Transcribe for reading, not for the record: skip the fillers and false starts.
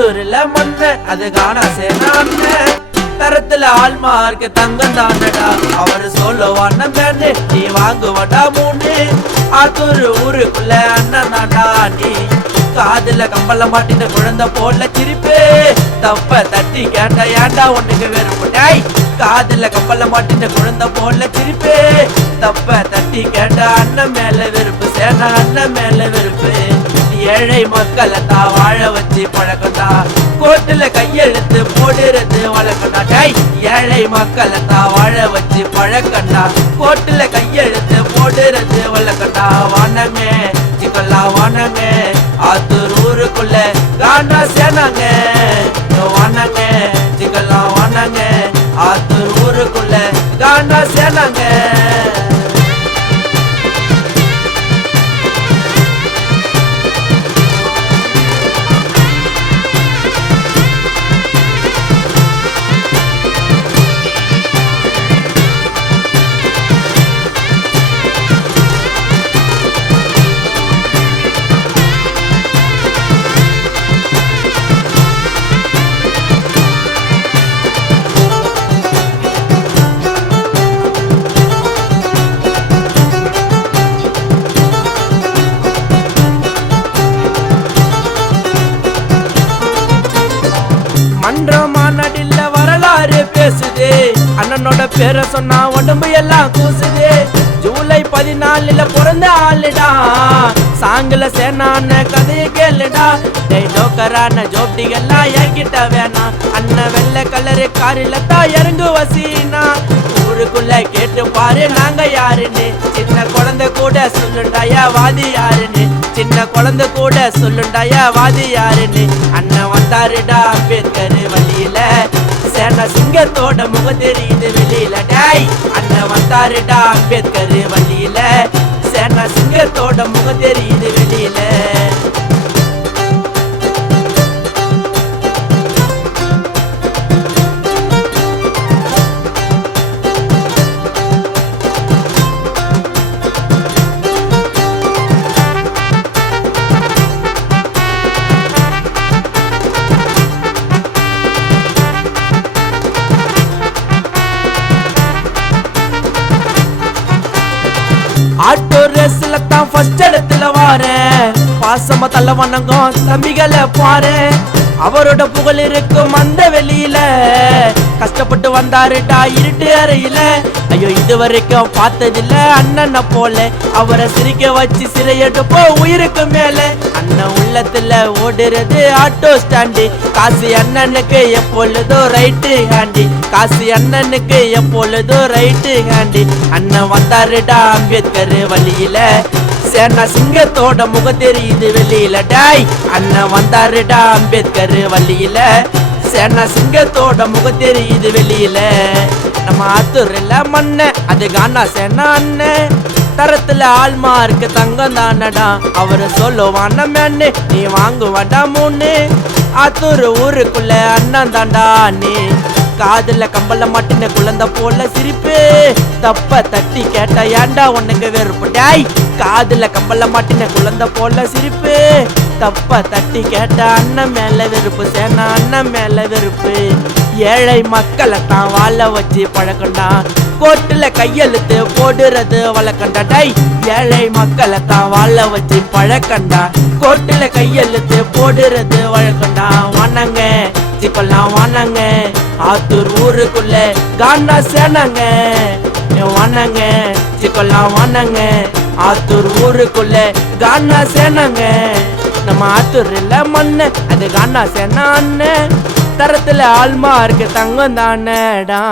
ஆத்தூர்ல மண்ண அது காணா சேனான்னு தரத்துல ஆள்மார்க்கு தங்கம் தானடா அவரு சொல்லுவான மேன்னு நீ வாங்குவடா மூணு ஆத்தூர் ஊருக்குள்ள அண்ணன் தாண்டா நீ காதுல கம்பல மாட்டின குழந்தை போல சிரிப்பு தப்ப தட்டி கேட்டா ஏண்டா உனக்கு வெறுப்புடாய் காதுல கம்பல மாட்டின குழந்தை போல சிரிப்பு தப்ப தட்டி கேட்டா அண்ணன் மேல வெறுப்பு சேனா அண்ணன் மேல வெறுப்பு ஏழை மக்களை தான் வாழ வச்சு பழக்கண்டா கோட்டுல கையெழுத்து போடுறது வழக்கண்டா டை ஏழை மக்களை தான் வாழ வச்சு பழக்கண்டா கோட்டுல கையெழுத்து போடுறது வழக்கண்டா வானமே சிக்கல்லா வானங்க ஆத்தூர் ஊருக்குள்ள காண்டா சேனாங்க வானங்க சிக்கல்லா வானங்க ஆத்தூர் ஊருக்குள்ள காண்டா சேனாங்க மாநாடில்ல வரலாறு பேசுது அண்ணனோட பேரை சொன்னா உடம்பு எல்லாம் கூசுது ஜூலை 14 பிறந்த ஆளுடா சாங்குல சேனான கதைய கேளுடா ஜோக்கரான ஜோப்டிகள்லாம் என்கிட்ட வேணாம் அண்ணன் வெள்ளை கலரு காரில தான் இறங்கு வசீனா ஊருக்குள்ள கேட்டு பாரு நாங்க யாருன்னு சின்ன குழந்தை கூட சொல்லுண்டாயா வாதி யாருன்னு சின்ன குழந்தை கூட சொல்லுண்டாயா வாதி யாருன்னு அண்ணன் வந்தாருடா அம்பேத்கர் வழியில சேனா சிங்கத்தோட முகம் தெரியுது வெளியில டாய் அண்ணன் வந்தாருடா அம்பேத்கர் வழியில சேனா சிங்கத்தோட முகம் தெரியுது வெளியில ஆட்டோ ரேஸ்ல தான் ஃபர்ஸ்ட் இடத்துல வாரேன் பாசமா தள்ள வணங்கும் தம்பிகளை பாரு அவரோட புகழ் இருக்கும் அந்த வெளியில கஷ்டப்பட்டு வந்தாருடா இருட்டு அறையில ஐயோ இது வரைக்கும் பார்த்ததில்ல அண்ணனை போல அவரை சிரிக்க வச்சு சிறையெடுப்போ உயிருக்கு மேல அண்ணன் உள்ளத்துல ஓடுறது ஆட்டோ ஸ்டாண்டு காசி அண்ணனுக்கு எப்பொழுதோ ரைட்டு ஹேண்டி காசி அண்ணனுக்கு எப்பொழுதோ ரைட்டு ஹேண்டி அண்ணன் வந்தாருடா அம்பேத்கர் வழியில சேனா சிங்கத்தோட முகம் தெரியுது வெளியில டாய் அண்ணன் வந்தாருடா அம்பேத்கர் வழியில சேனா சிங்கத்தோட முகம் தெரியுது வெளியில நம்ம ஆத்தூர்ல மண்ண அது காண்டா சேனா அண்ணன் தரத்துல ஆள்மார்க்கு தங்கம் தானடா அவரு சொல்லுவான மேன்னு நீ வாங்குவடா மூணு ஆத்தூர் ஊருக்குள்ள அண்ணன் தாண்டா நீ காதுல கம்பல மாட்டின குழந்தை போல சிரிப்பு தப்ப தட்டி கேட்டா ஏண்டா உனக்கு வெறுப்பு டாய் காதுல கம்பல மாட்டின குழந்தை போல சிரிப்பு தப்ப தட்டி கேட்டா அண்ணன் மேல வெறுப்பு சேனா அண்ணன் மேல வெறுப்பு ஏழை மக்களை தான் வாழ வச்சு பழக்கண்டா கோட்டுல கையெழுத்து போடுறது வழக்கண்டா டாய் ஏழை மக்களை தான் வாழ வச்சு பழக்கண்டா கோட்டுல கையெழுத்து போடுறது வழக்கண்டா வணங்க சிக்கலாம் வணங்க ஆத்தூர் ஊருக்குள்ள காண்டா சேனாங்க வணங்க சிக்கலாம் வணங்க ஆத்தூர் ஊருக்குள்ள காண்டா சேனாங்க நம்ம ஆத்தூர்ல மண்ணு அது காண்டா சேனா அண்ணன் தரத்துல ஆள்மார்க்கு தங்கம் தானடா